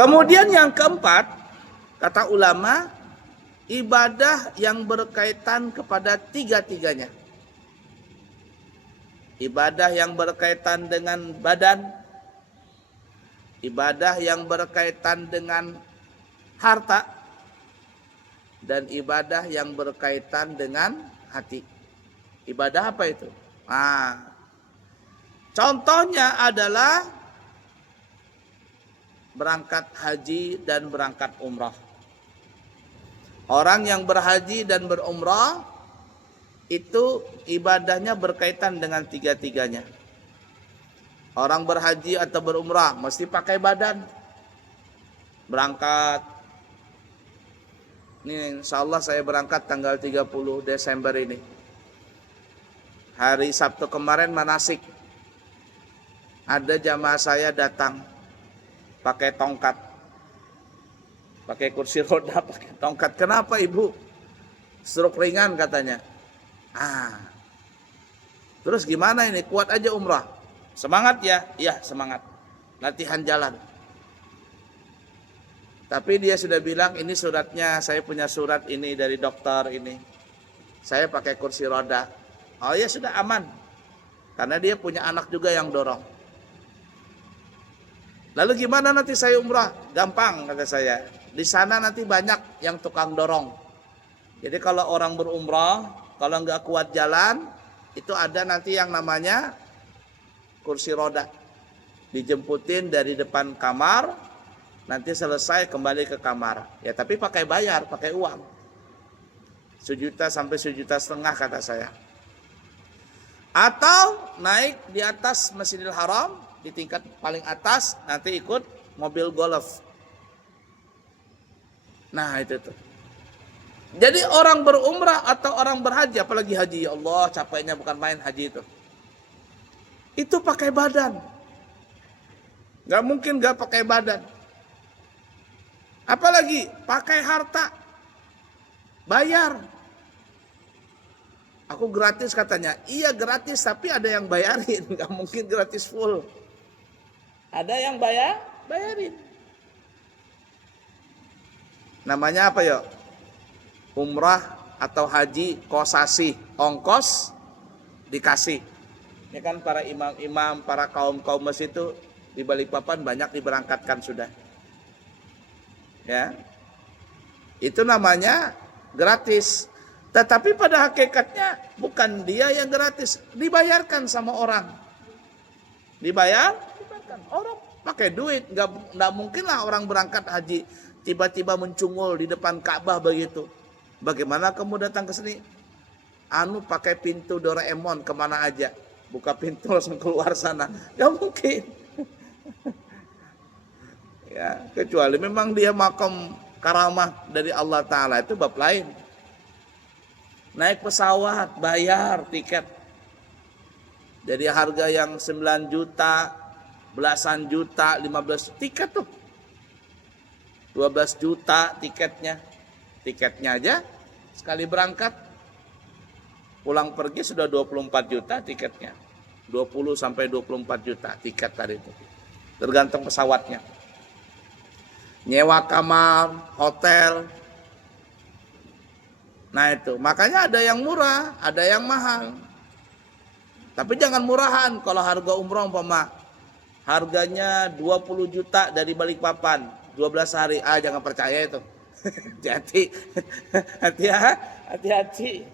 Kemudian yang keempat, kata ulama, ibadah yang berkaitan kepada tiga-tiganya. Ibadah yang berkaitan dengan badan, ibadah yang berkaitan dengan harta, dan ibadah yang berkaitan dengan hati. Ibadah apa itu? Contohnya adalah berangkat haji dan berangkat umrah. Orang yang berhaji dan berumrah itu ibadahnya berkaitan dengan tiga-tiganya. Orang berhaji atau berumrah mesti pakai badan. Berangkat. Ini insya Allah saya berangkat tanggal 30 Desember ini. Hari Sabtu kemarin manasik. Ada jamaah saya datang pakai tongkat. Pakai kursi roda, pakai tongkat. Kenapa ibu? Stroke ringan katanya. Terus gimana ini? Kuat aja umrah. Semangat ya? Iya semangat. Latihan jalan. Tapi dia sudah bilang ini suratnya, saya punya surat ini dari dokter ini. Saya pakai kursi roda. Oh ya sudah aman. Karena dia punya anak juga yang dorong. Lalu gimana nanti saya umrah? Gampang kata saya. Di sana nanti banyak yang tukang dorong. Jadi kalau orang berumrah, kalau nggak kuat jalan, itu ada nanti yang namanya kursi roda. Dijemputin dari depan kamar, nanti selesai kembali ke kamar. Ya tapi pakai bayar, pakai uang. 1 juta sampai 1,5 juta kata saya. Atau naik di atas Masjidil Haram, di tingkat paling atas, nanti ikut mobil golf. Nah itu tuh. Jadi orang berumrah atau orang berhaji, apalagi haji, ya Allah capeknya bukan main haji itu. Itu pakai badan. Gak mungkin gak pakai badan. Apalagi pakai harta. Bayar. Aku gratis katanya. Iya gratis tapi ada yang bayarin. Gak mungkin gratis full. Ada yang bayarin. Namanya apa ya? Umrah atau haji kosasi. Ongkos dikasih. Ini kan para imam-imam, para kaum-kaum masjid itu di Balikpapan banyak diberangkatkan sudah. Ya. Itu namanya gratis. Tetapi pada hakikatnya bukan dia yang gratis, dibayarkan sama orang. Dibayarkan. Orang pakai duit, nggak mungkin lah orang berangkat haji tiba-tiba mencungul di depan Ka'bah begitu. Bagaimana kamu datang ke sini? Pakai pintu Doraemon kemana aja, buka pintu langsung keluar sana, nggak mungkin. Ya, kecuali memang dia makam karamah dari Allah Ta'ala, itu bab lain. Naik pesawat, bayar tiket. Jadi harga yang 9 juta, belasan juta, 15 tiket tuh. 12 juta tiketnya. Tiketnya aja sekali berangkat. Pulang pergi sudah 24 juta tiketnya. 20 sampai 24 juta tiket tadi itu. Tergantung pesawatnya. Nyewa kamar, hotel. Nah itu, makanya ada yang murah, ada yang mahal. Tapi jangan murahan kalau harga umroh umpama harganya 20 juta dari Balikpapan, 12 hari. Jangan percaya itu. Hati-hati.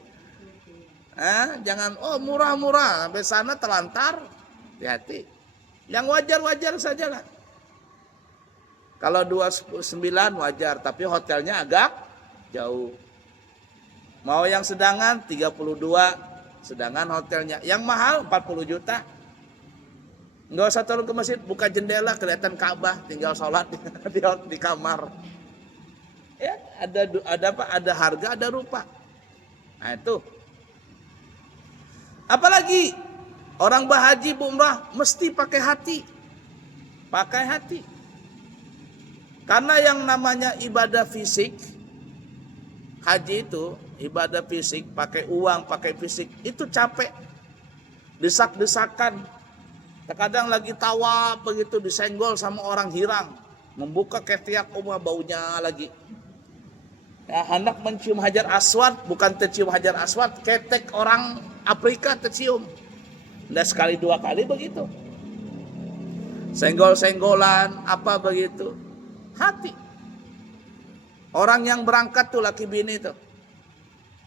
Jangan murah-murah sampai sana terlantar. Hati-hati. Yang wajar-wajar sajalah. Kalau 29 wajar, tapi hotelnya agak jauh. Mau yang sedangan 32, sedangan hotelnya. Yang mahal 40 juta. Enggak usah turun ke masjid, buka jendela kelihatan Ka'bah, tinggal sholat di kamar. Ya, ada harga, ada rupa. Nah itu. Apalagi orang berhaji umrah mesti pakai hati. Pakai hati. Karena yang namanya ibadah fisik, haji itu ibadah fisik, pakai uang, pakai fisik, itu capek. Desak-desakan. Terkadang lagi tawaf begitu disenggol sama orang hirang. membuka ketiak baunya lagi. Ya, hendak mencium Hajar Aswad, bukan tercium Hajar Aswad, ketek orang Afrika tercium. Nggak sekali dua kali begitu. Senggol-senggolan, apa begitu. Hati. Orang yang berangkat tuh laki bini tuh.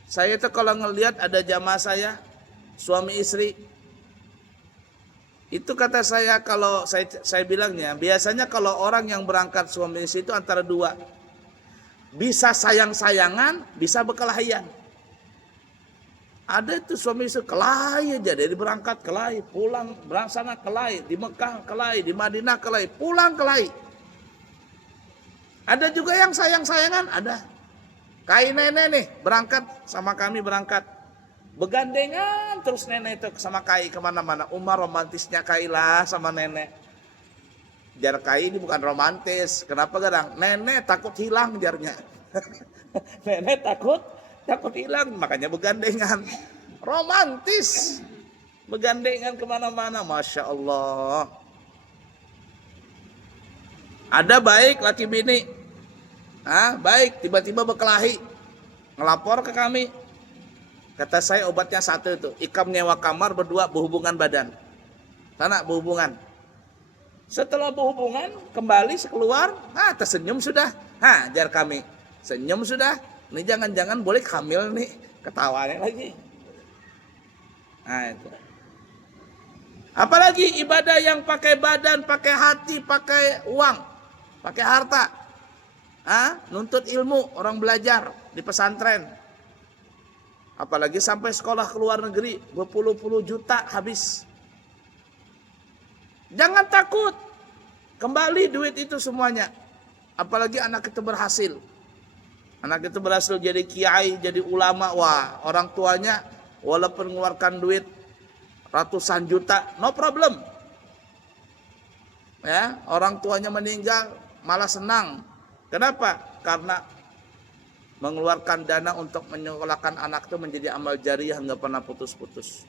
Saya tuh kalau ngelihat ada jamaah saya, suami istri, itu kata saya, kalau saya bilangnya, biasanya kalau orang yang berangkat suami istri itu antara dua. Bisa sayang-sayangan, bisa berkelahian. Ada itu suami istri kelahi aja, dari berangkat kelahi, pulang berangsana kelahi, di Mekah kelahi, di Madinah kelahi, pulang kelahi. Ada juga yang sayang-sayangan, ada. Kai nenek nih berangkat sama kami berangkat, begandengan terus nenek itu sama Kai kemana-mana. Umar romantisnya Kai lah sama nenek. Jar Kai ini bukan romantis. Kenapa gadang? Nenek takut hilang jarnya. Nenek takut hilang, makanya begandengan. Romantis. Begandengan kemana-mana, Masya Allah. Ada baik laki bini. Baik, tiba-tiba berkelahi. Ngelapor ke kami. Kata saya obatnya satu itu. Ikam nyewa kamar, berdua berhubungan badan. Tanah berhubungan. Setelah berhubungan, kembali keluar, tersenyum sudah. Jar kami, senyum sudah. Ini jangan-jangan boleh hamil nih, ketawanya lagi. Itu. Apalagi ibadah yang pakai badan, pakai hati, pakai uang, pakai harta. Nuntut ilmu, orang belajar di pesantren. Apalagi sampai sekolah ke luar negeri, berpuluh-puluh juta habis. Jangan takut. Kembali duit itu semuanya. Apalagi anak itu berhasil. Anak itu berhasil jadi kiai, jadi ulama. Wah, orang tuanya walaupun mengeluarkan duit ratusan juta, no problem. Ya, orang tuanya meninggal malah senang. Kenapa? Karena mengeluarkan dana untuk menyekolahkan anak itu menjadi amal jariah, nggak pernah putus-putus.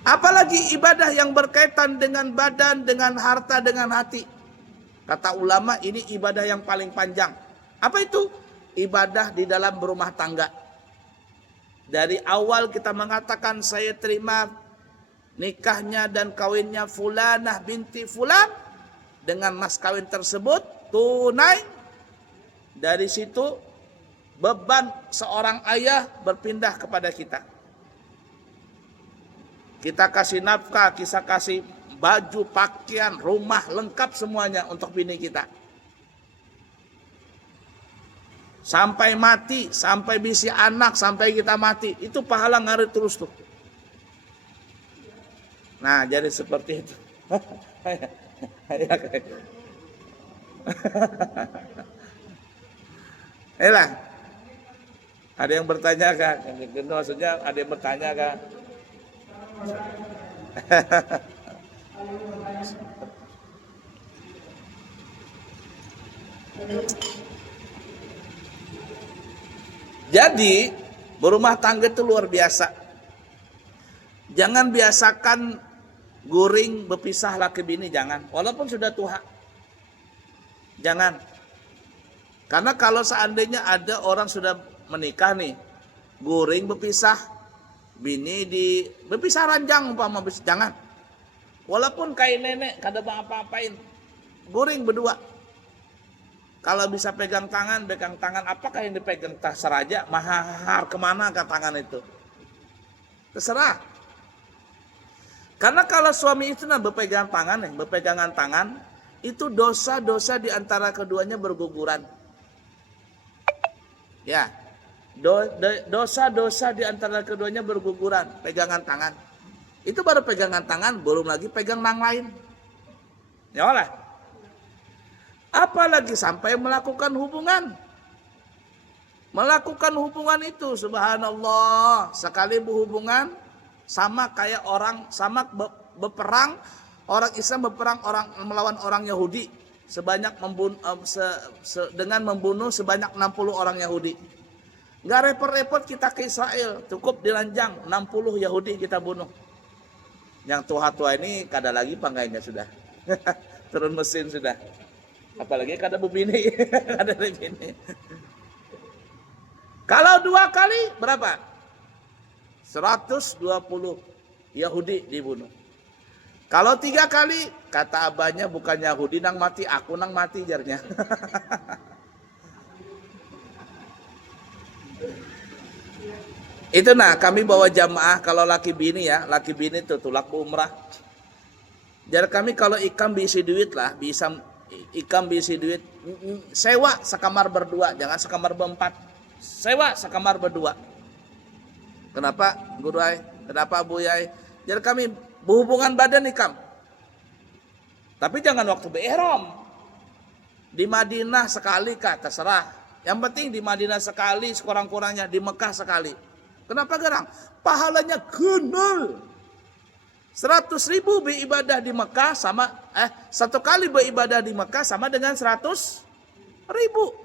Apalagi ibadah yang berkaitan dengan badan, dengan harta, dengan hati. Kata ulama ini ibadah yang paling panjang. Apa itu? Ibadah di dalam berumah tangga. Dari awal kita mengatakan saya terima nikahnya dan kawinnya fulanah binti fulan. Dengan mas kawin tersebut tunai. Dari situ beban seorang ayah berpindah kepada kita. Kita kasih nafkah, kita kasih baju, pakaian, rumah, lengkap semuanya untuk bini kita. Sampai mati, sampai bisi anak, sampai kita mati. Itu pahala ngarit terus tuh. Nah, jadi seperti itu. Ada yang bertanya kan? Maksudnya ada yang bertanya kan? Jadi berumah tangga itu luar biasa. Jangan biasakan guring berpisah laki bini, jangan. Walaupun sudah tua, jangan. Karena kalau seandainya ada orang sudah menikah nih, guring berpisah, bini berpisah ranjang umpama, jangan. Walaupun kayak nenek kada apa-apain, guring berdua. Kalau bisa pegang tangan, apakah yang dipegang terserah aja, mahar kemana ke tangan itu, terserah. Karena kalau suami itu berpegangan tangan, itu dosa-dosa di antara keduanya berguguran. Ya, dosa-dosa di antara keduanya berguguran, pegangan tangan. Itu baru pegangan tangan, belum lagi pegang nang lain. Ya lah. Apalagi sampai melakukan hubungan. Melakukan hubungan itu, subhanallah, sekali berhubungan sama kayak orang, sama berperang, orang Islam berperang melawan orang Yahudi sebanyak dengan membunuh sebanyak 60 orang Yahudi. Enggak repot-repot kita ke Israel, cukup diranjang 60 Yahudi kita bunuh. Yang tua-tua ini kada lagi panggainya sudah. Turun mesin sudah. Apalagi kada bebini, kada bebini. Kalau 2 kali berapa? 120 Yahudi dibunuh. Kalau 3 kali, kata abahnya bukan Yahudi nang mati, aku nang mati jarnya. Itu nah kami bawa jamaah kalau laki bini ya, laki bini tuh tulak umrah. Jadi kami kalau ikam bisi duit lah, bisa ikam bisi duit, sewa sekamar berdua, jangan sekamar berempat. Sewa sekamar berdua. Kenapa Guru Ai? Kenapa Bu Yai? Jadi kami berhubungan badan ikam. Tapi jangan waktu beihram. Di Madinah sekali kah terserah. Yang penting di Madinah sekali, sekurang-kurangnya di Mekah sekali. Kenapa gerang? Pahalanya genol. 100.000 beribadah di Mekah sama 1 kali beribadah di Mekah sama dengan 100.000.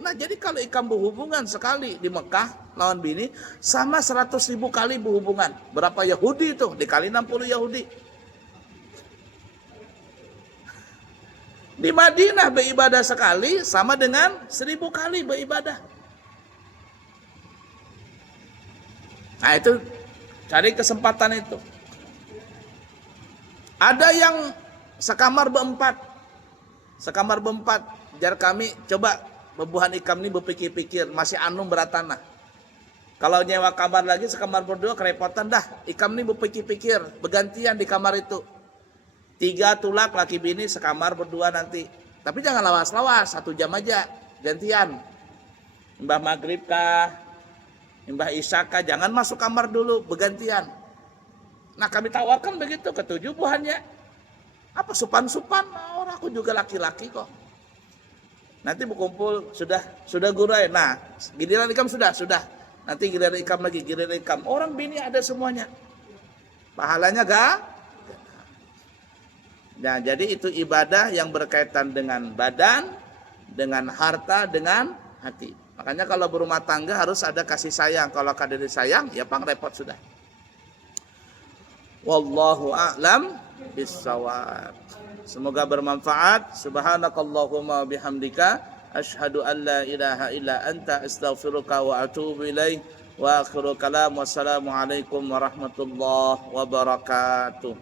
Nah jadi kalau ikam berhubungan sekali di Mekah lawan bini sama 100.000 kali berhubungan. Berapa Yahudi itu? Dikali 60 Yahudi. Di Madinah beribadah sekali sama dengan 1.000 kali beribadah. Nah itu cari kesempatan itu. Ada yang sekamar berempat. Sekamar berempat. Jar kami coba bebuhan ikam ini berpikir-pikir. Masih anu berat tanah. Kalau nyewa kamar lagi sekamar berdua kerepotan dah. Ikam ini berpikir-pikir. Bergantian di kamar itu. 3 tulak laki bini sekamar berdua nanti. Tapi jangan lawas-lawas. 1 jam aja. Gantian. Mbah maghrib kah? Mbah isya kah? Jangan masuk kamar dulu. Bergantian. Nah kami tawarkan begitu ke 7 buahnya. Apa supan-supan? Nah, orang aku juga laki-laki kok. Nanti berkumpul sudah gurai. Nah giliran ikam sudah. Nanti giliran ikam lagi, giliran ikam. Orang bini ada semuanya. Pahalanya gak? Nah jadi itu ibadah yang berkaitan dengan badan, dengan harta, dengan hati. Makanya kalau berumah tangga harus ada kasih sayang. Kalau kada disayang ya pang repot sudah. Wallahu a'lam bissawab. Semoga bermanfaat. Subhanakallahumma bihamdika asyhadu an la ilaha illa anta astaghfiruka wa atubu ilaih. Wa akhiru kalam wassalamu alaikum warahmatullahi wabarakatuh.